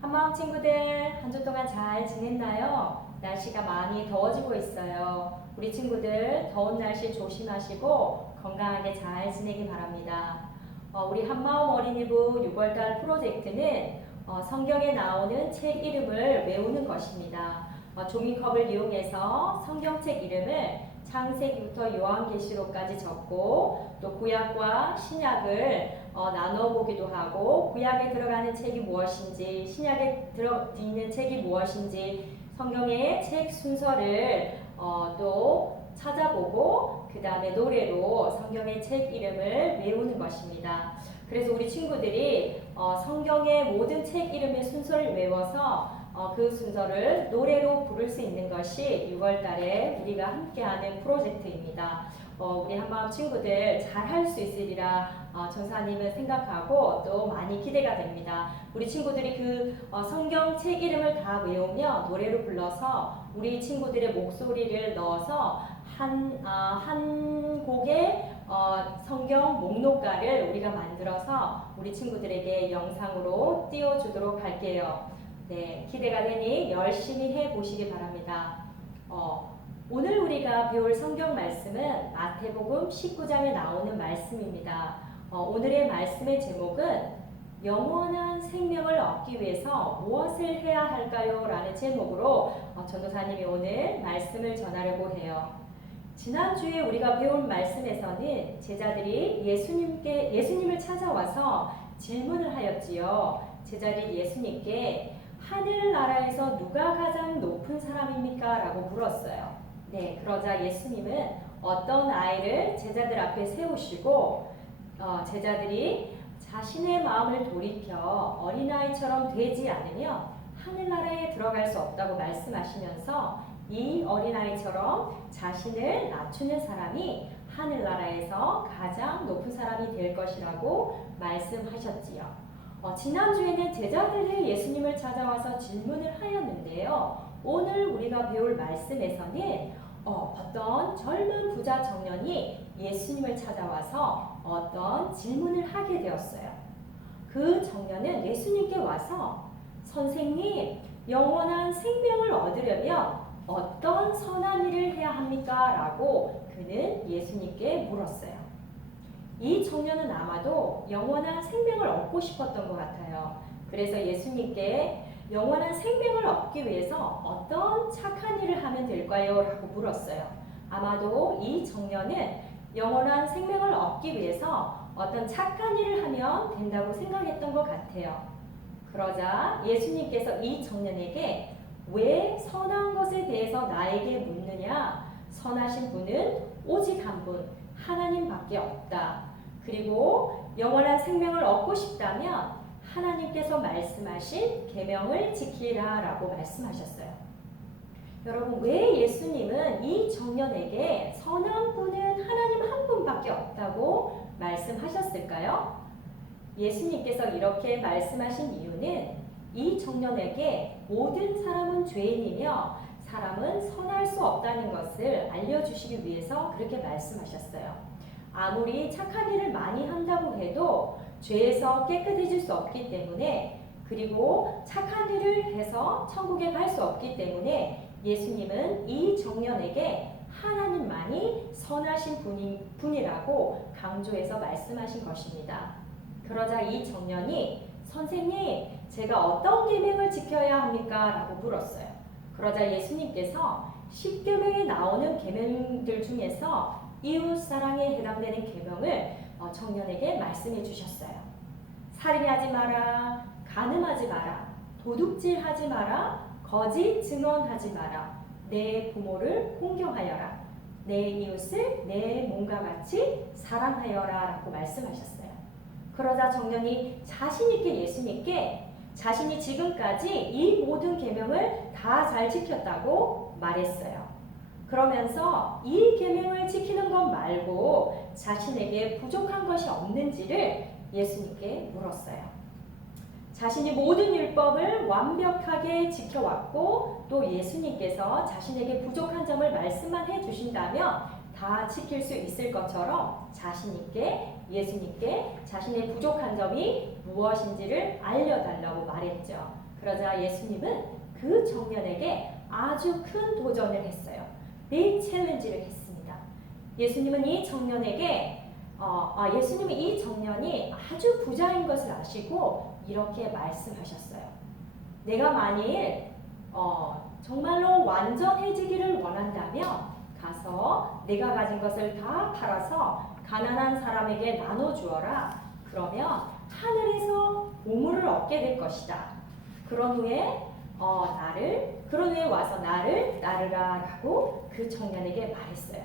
한마음 친구들, 한 주 동안 잘 지냈나요? 날씨가 많이 더워지고 있어요. 우리 친구들 더운 날씨 조심하시고 건강하게 잘 지내기 바랍니다. 우리 한마음 어린이부 6월달 프로젝트는 성경에 나오는 책 이름을 외우는 것입니다. 종이컵을 이용해서 성경책 이름을 창세기부터 요한계시록까지 적고 또 구약과 신약을 나눠보기도 하고 구약에 들어가는 책이 무엇인지 신약에 들어있는 책이 무엇인지 성경의 책 순서를 또 찾아보고 그 다음에 노래로 성경의 책 이름을 외우는 것입니다. 그래서 우리 친구들이 성경의 모든 책 이름의 순서를 외워서 그 순서를 노래로 부를 수 있는 것이 6월 달에 우리가 함께하는 프로젝트입니다. 우리 한마음 친구들 잘 할 수 있으리라 전사님은 생각하고 또 많이 기대가 됩니다. 우리 친구들이 그 성경책 이름을 다 외우며 노래로 불러서 우리 친구들의 목소리를 넣어서 한 곡의 성경 목록가를 우리가 만들어서 우리 친구들에게 영상으로 띄워주도록 할게요. 네, 기대가 되니 열심히 해보시기 바랍니다. 오늘 우리가 배울 성경 말씀은 마태복음 19장에 나오는 말씀입니다. 오늘의 말씀의 제목은 영원한 생명을 얻기 위해서 무엇을 해야 할까요? 라는 제목으로 전도사님이 오늘 말씀을 전하려고 해요. 지난주에 우리가 배운 말씀에서는 제자들이 예수님을 찾아와서 질문을 하였지요. 제자들이 예수님께 하늘나라에서 누가 가장 높은 사람입니까? 라고 물었어요. 네, 그러자 예수님은 어떤 아이를 제자들 앞에 세우시고 제자들이 자신의 마음을 돌이켜 어린아이처럼 되지 않으면 하늘나라에 들어갈 수 없다고 말씀하시면서 이 어린아이처럼 자신을 낮추는 사람이 하늘나라에서 가장 높은 사람이 될 것이라고 말씀하셨지요. 지난주에는 제자들이 예수님을 찾아와서 질문을 하였는데요. 오늘 우리가 배울 말씀에서는 어떤 젊은 부자 청년이 예수님을 찾아와서 어떤 질문을 하게 되었어요. 그 청년은 예수님께 와서 선생님, 영원한 생명을 얻으려면 어떤 선한 일을 해야 합니까? 라고 그는 예수님께 물었어요. 이 청년은 아마도 영원한 생명을 얻고 싶었던 것 같아요. 그래서 예수님께 영원한 생명을 얻기 위해서 어떤 착한 일을 하면 될까요? 라고 물었어요. 아마도 이 청년은 영원한 생명을 얻기 위해서 어떤 착한 일을 하면 된다고 생각했던 것 같아요. 그러자 예수님께서 이 청년에게 왜 선한 것에 대해서 나에게 묻느냐? 선하신 분은 오직 한 분, 하나님밖에 없다. 그리고 영원한 생명을 얻고 싶다면 하나님께서 말씀하신 계명을 지키라 라고 말씀하셨어요. 여러분, 왜 예수님은 이 청년에게 선한 분은 하나님 한 분밖에 없다고 말씀하셨을까요? 예수님께서 이렇게 말씀하신 이유는 이 청년에게 모든 사람은 죄인이며 사람은 선할 수 없다는 것을 알려주시기 위해서 그렇게 말씀하셨어요. 아무리 착한 일을 많이 한다고 해도 죄에서 깨끗해질 수 없기 때문에 그리고 착한 일을 해서 천국에 갈 수 없기 때문에 예수님은 이 청년에게 하나님만이 선하신 분이라고 강조해서 말씀하신 것입니다. 그러자 이 청년이 선생님, 제가 어떤 계명을 지켜야 합니까? 라고 물었어요. 그러자 예수님께서 10계명에 나오는 계명들 중에서 이웃 사랑에 해당되는 계명을 청년에게 말씀해 주셨어요. 살인하지 마라, 간음하지 마라, 도둑질하지 마라, 거짓 증언하지 마라, 내 부모를 공경하여라, 내 이웃을 내 몸과 같이 사랑하여라 라고 말씀하셨어요. 그러자 청년이 자신 있게 예수님께 자신이 지금까지 이 모든 계명을 다 잘 지켰다고 말했어요. 그러면서 이 계명을 지키는 것 말고 자신에게 부족한 것이 없는지를 예수님께 물었어요. 자신이 모든 율법을 완벽하게 지켜왔고 또 예수님께서 자신에게 부족한 점을 말씀만 해주신다면 다 지킬 수 있을 것처럼 자신 있게 예수님께 자신의 부족한 점이 무엇인지를 알려달라고 말했죠. 그러자 예수님은 그 청년에게 아주 큰 도전을 했어요. 빅 챌린지를 했습니다. 예수님은 이 청년이 아주 부자인 것을 아시고 이렇게 말씀하셨어요. 내가 만일 정말로 완전해지기를 원한다면 가서 내가 가진 것을 다 팔아서 가난한 사람에게 나눠주어라. 그러면 하늘에서 보물을 얻게 될 것이다. 그런 후에 와서 나를 따르라라고 그 청년에게 말했어요.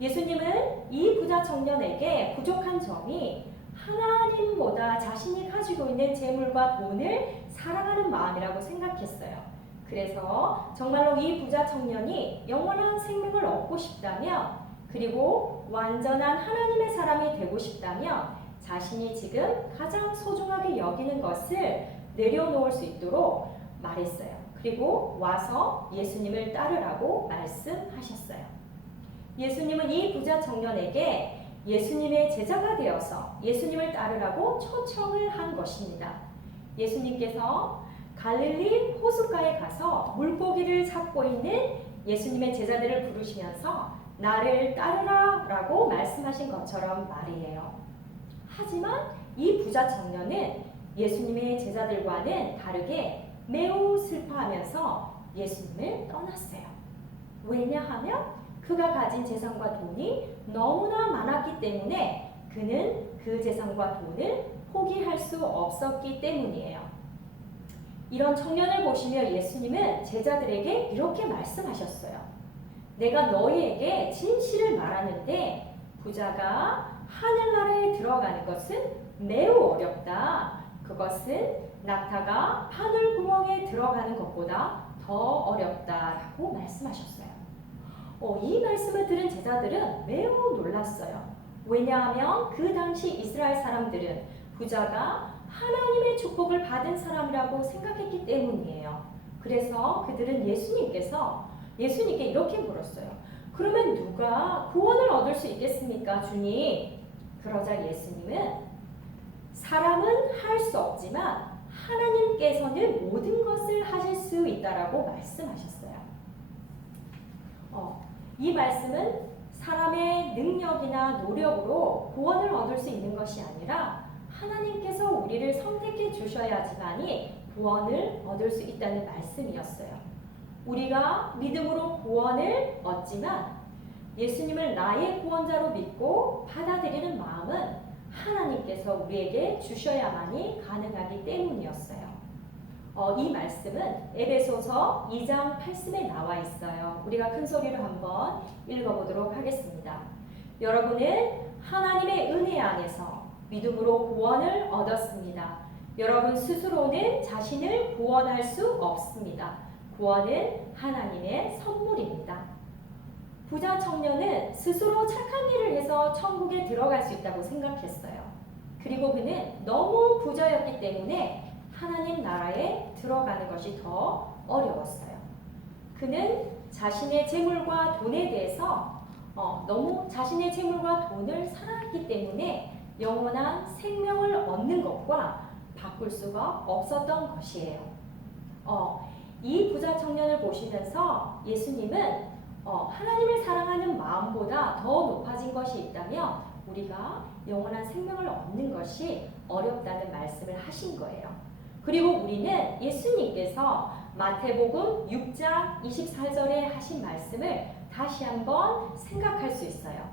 예수님은 이 부자 청년에게 부족한 점이 하나님보다 자신이 가지고 있는 재물과 돈을 사랑하는 마음이라고 생각했어요. 그래서 정말로 이 부자 청년이 영원한 생명을 얻고 싶다면, 그리고 완전한 하나님의 사람이 되고 싶다면 자신이 지금 가장 소중하게 여기는 것을 내려놓을 수 있도록 말했어요. 그리고 와서 예수님을 따르라고 말씀하셨어요. 예수님은 이 부자 청년에게 예수님의 제자가 되어서 예수님을 따르라고 초청을 한 것입니다. 예수님께서 갈릴리 호숫가에 가서 물고기를 잡고 있는 예수님의 제자들을 부르시면서 나를 따르라 라고 말씀하신 것처럼 말이에요. 하지만 이 부자 청년은 예수님의 제자들과는 다르게 매우 슬퍼하면서 예수님을 떠났어요. 왜냐하면 그가 가진 재산과 돈이 너무나 많았기 때문에 그는 그 재산과 돈을 포기할 수 없었기 때문이에요. 이런 청년을 보시며 예수님은 제자들에게 이렇게 말씀하셨어요. 내가 너희에게 진실을 말하는데 부자가 하늘나라에 들어가는 것은 매우 어렵다. 그것은 낙타가 바늘 구멍에 들어가는 것보다 더 어렵다라고 말씀하셨어요. 이 말씀을 들은 제자들은 매우 놀랐어요. 왜냐하면 그 당시 이스라엘 사람들은 부자가 하나님의 축복을 받은 사람이라고 생각했기 때문이에요. 그래서 그들은 예수님께 이렇게 물었어요. 그러면 누가 구원을 얻을 수 있겠습니까, 주님? 그러자 예수님은 사람은 할 수 없지만 하나님께서는 모든 것을 하실 수 있다라고 말씀하셨어요. 이 말씀은 사람의 능력이나 노력으로 구원을 얻을 수 있는 것이 아니라 하나님께서 우리를 선택해 주셔야지만이 구원을 얻을 수 있다는 말씀이었어요. 우리가 믿음으로 구원을 얻지만 예수님을 나의 구원자로 믿고 받아들이는 마음은 하나님께서 우리에게 주셔야만이 가능하기 때문이었어요. 이 말씀은 에베소서 2장 8절에 나와 있어요. 우리가 큰 소리로 한번 읽어보도록 하겠습니다. 여러분은 하나님의 은혜 안에서 믿음으로 구원을 얻었습니다. 여러분 스스로는 자신을 구원할 수 없습니다. 구원은 하나님의 선물입니다. 부자 청년은 스스로 착한 일을 해서 천국에 들어갈 수 있다고 생각했어요. 그리고 그는 너무 부자였기 때문에 하나님 나라에 들어가는 것이 더 어려웠어요. 그는 자신의 재물과 돈에 대해서 너무 자신의 재물과 돈을 사랑했기 때문에 영원한 생명을 얻는 것과 바꿀 수가 없었던 것이에요. 이 부자 청년을 보시면서 예수님은 하나님을 사랑하는 마음보다 더 높아진 것이 있다면 우리가 영원한 생명을 얻는 것이 어렵다는 말씀을 하신 거예요. 그리고 우리는 예수님께서 마태복음 6장 24절에 하신 말씀을 다시 한번 생각할 수 있어요.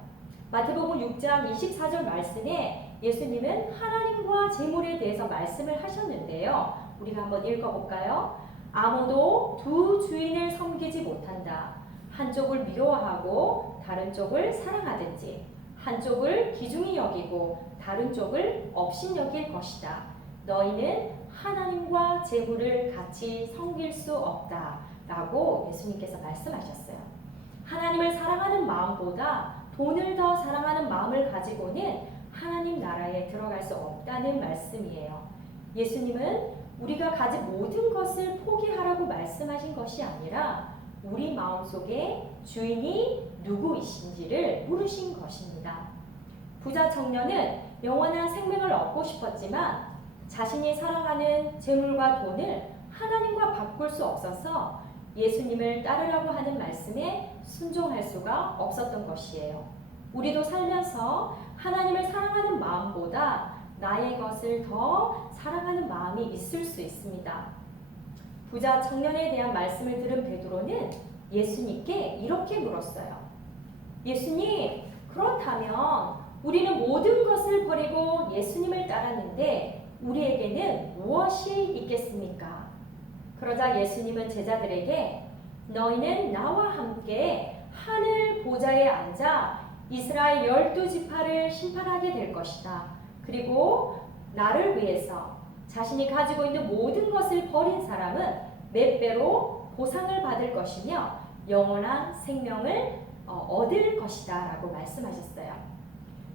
마태복음 6장 24절 말씀에 예수님은 하나님과 재물에 대해서 말씀을 하셨는데요. 우리가 한번 읽어볼까요? 아무도 두 주인을 섬기지 못한다. 한쪽을 미워하고 다른 쪽을 사랑하든지 한쪽을 귀중히 여기고 다른 쪽을 업신여길 것이다. 너희는 하나님과 재물을 같이 섬길 수 없다 라고 예수님께서 말씀하셨어요. 하나님을 사랑하는 마음보다 돈을 더 사랑하는 마음을 가지고는 하나님 나라에 들어갈 수 없다는 말씀이에요. 예수님은 우리가 가진 모든 것을 포기하라고 말씀하신 것이 아니라 우리 마음속에 주인이 누구이신지를 물으신 것입니다. 부자 청년은 영원한 생명을 얻고 싶었지만 자신이 사랑하는 재물과 돈을 하나님과 바꿀 수 없어서 예수님을 따르라고 하는 말씀에 순종할 수가 없었던 것이에요. 우리도 살면서 하나님을 사랑하는 마음보다 나의 것을 더 사랑하는 마음이 있을 수 있습니다. 부자 청년에 대한 말씀을 들은 베드로는 예수님께 이렇게 물었어요. 예수님, 그렇다면 우리는 모든 것을 버리고 예수님을 따랐는데 우리에게는 무엇이 있겠습니까? 그러자 예수님은 제자들에게 너희는 나와 함께 하늘 보좌에 앉아 이스라엘 12지파를 심판하게 될 것이다. 그리고 나를 위해서 자신이 가지고 있는 모든 것을 버린 사람은 몇 배로 보상을 받을 것이며 영원한 생명을 얻을 것이다 라고 말씀하셨어요.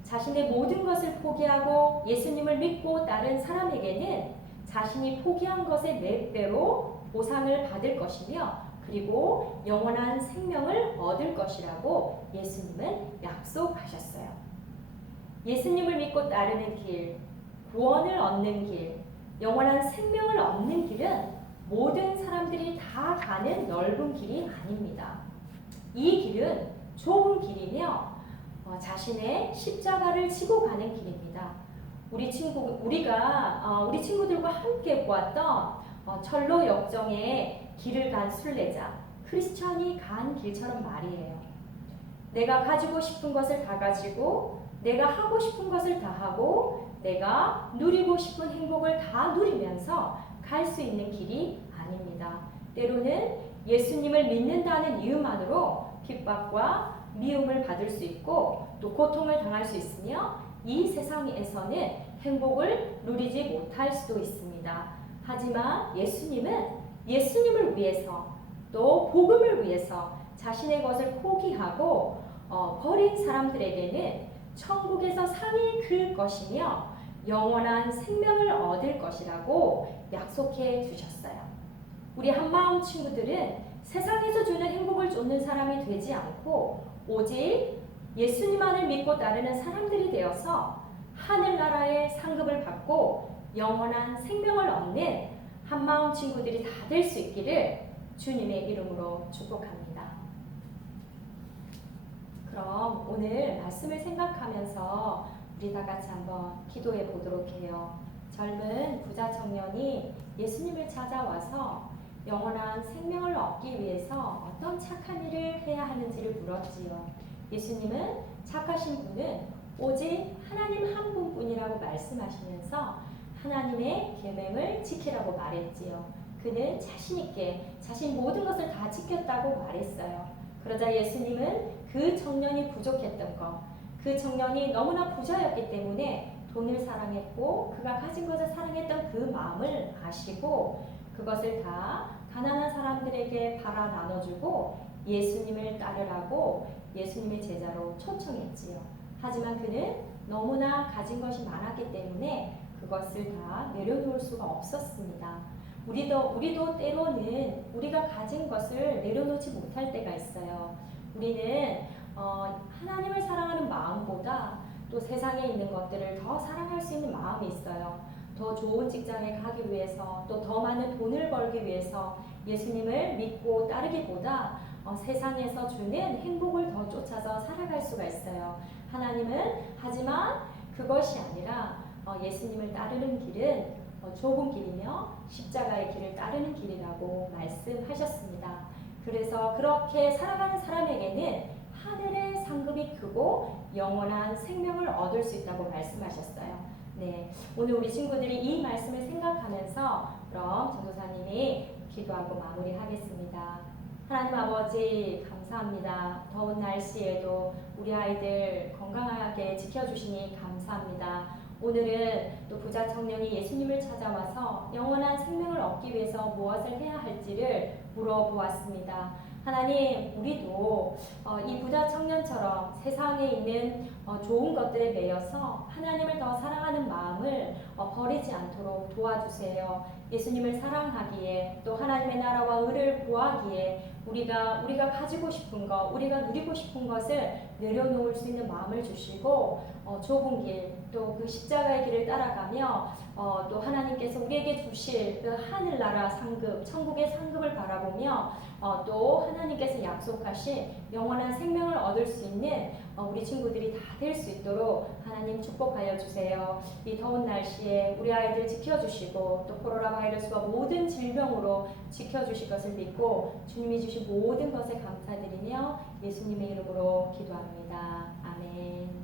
자신의 모든 것을 포기하고 예수님을 믿고 따른 사람에게는 자신이 포기한 것의 몇 배로 보상을 받을 것이며 그리고 영원한 생명을 얻을 것이라고 예수님은 약속하셨어요. 예수님을 믿고 따르는 길, 구원을 얻는 길, 영원한 생명을 얻는 길은 모든 사람들이 다 가는 넓은 길이 아닙니다. 이 길은 좁은 길이며 자신의 십자가를 지고 가는 길입니다. 우리 친구들과 함께 보았던 철로 역정의 길을 간 순례자, 크리스천이 간 길처럼 말이에요. 내가 가지고 싶은 것을 다 가지고 내가 하고 싶은 것을 다 하고 내가 누리고 싶은 행복을 다 누리면서 갈 수 있는 길이 아닙니다. 때로는 예수님을 믿는다는 이유만으로 핍박과 미움을 받을 수 있고 또 고통을 당할 수 있으며 이 세상에서는 행복을 누리지 못할 수도 있습니다. 하지만 예수님은 예수님을 위해서 또 복음을 위해서 자신의 것을 포기하고 버린 사람들에게는 천국에서 상이 클 것이며 영원한 생명을 얻을 것이라고 약속해 주셨어요. 우리 한마음 친구들은 세상에서 주는 행복을 쫓는 사람이 되지 않고 오직 예수님만을 믿고 따르는 사람들이 되어서 하늘나라의 상급을 받고 영원한 생명을 얻는 한마음 친구들이 다 될 수 있기를 주님의 이름으로 축복합니다. 그럼 오늘 말씀을 생각하면서 우리 다 같이 한번 기도해 보도록 해요. 젊은 부자 청년이 예수님을 찾아와서 영원한 생명을 얻기 위해서 어떤 착한 일을 해야 하는지를 물었지요. 예수님은 착하신 분은 오직 하나님 한 분뿐이라고 말씀하시면서 하나님의 계명을 지키라고 말했지요. 그는 자신 있게 자신 모든 것을 다 지켰다고 말했어요. 그러자 예수님은 그 청년이 부족했던 것, 그 청년이 너무나 부자였기 때문에 돈을 사랑했고 그가 가진 것을 사랑했던 그 마음을 아시고 그것을 다 가난한 사람들에게 팔아 나눠주고 예수님을 따르라고 예수님의 제자로 초청했지요. 하지만 그는 너무나 가진 것이 많았기 때문에 그것을 다 내려놓을 수가 없었습니다. 우리도 때로는 우리가 가진 것을 내려놓지 못할 때가 있어요. 우리는 하나님을 사랑하는 마음보다 또 세상에 있는 것들을 더 사랑할 수 있는 마음이 있어요. 더 좋은 직장에 가기 위해서 또 더 많은 돈을 벌기 위해서 예수님을 믿고 따르기보다 세상에서 주는 행복을 더 쫓아서 살아갈 수가 있어요. 하나님은 하지만 그것이 아니라 예수님을 따르는 길은 좁은 길이며 십자가의 길을 따르는 길이라고 말씀하셨습니다. 그래서 그렇게 살아가는 사람에게는 하늘의 상급이 크고 영원한 생명을 얻을 수 있다고 말씀하셨어요. 네, 오늘 우리 친구들이 이 말씀을 생각하면서 그럼 전도사님이 기도하고 마무리하겠습니다. 하나님 아버지 감사합니다. 더운 날씨에도 우리 아이들 건강하게 지켜주시니 감사합니다. 오늘은 또 부자 청년이 예수님을 찾아와서 영원한 생명을 얻기 위해서 무엇을 해야 할지를 물어보았습니다. 하나님, 우리도 이 부자 청년처럼 세상에 있는 좋은 것들에 매여서 하나님을 더 사랑하는 마음을 버리지 않도록 도와주세요. 예수님을 사랑하기에 또 하나님의 나라와 의를 구하기에 우리가 가지고 싶은 것, 우리가 누리고 싶은 것을 내려놓을 수 있는 마음을 주시고 좁은 길, 또 그 십자가의 길을 따라가며 또 하나님께서 우리에게 주실 그 하늘나라 상급, 천국의 상급을 바라보며 또 하나님께서 약속하신 영원한 생명을 얻을 수 있는 우리 친구들이 다 될 수 있도록 하나님 축복하여 주세요. 이 더운 날씨에 우리 아이들 지켜주시고 또 코로나 바이러스와 모든 질병으로 지켜주실 것을 믿고 주님이 주신 모든 것에 감사드리며 예수님의 이름으로 기도합니다. 아멘.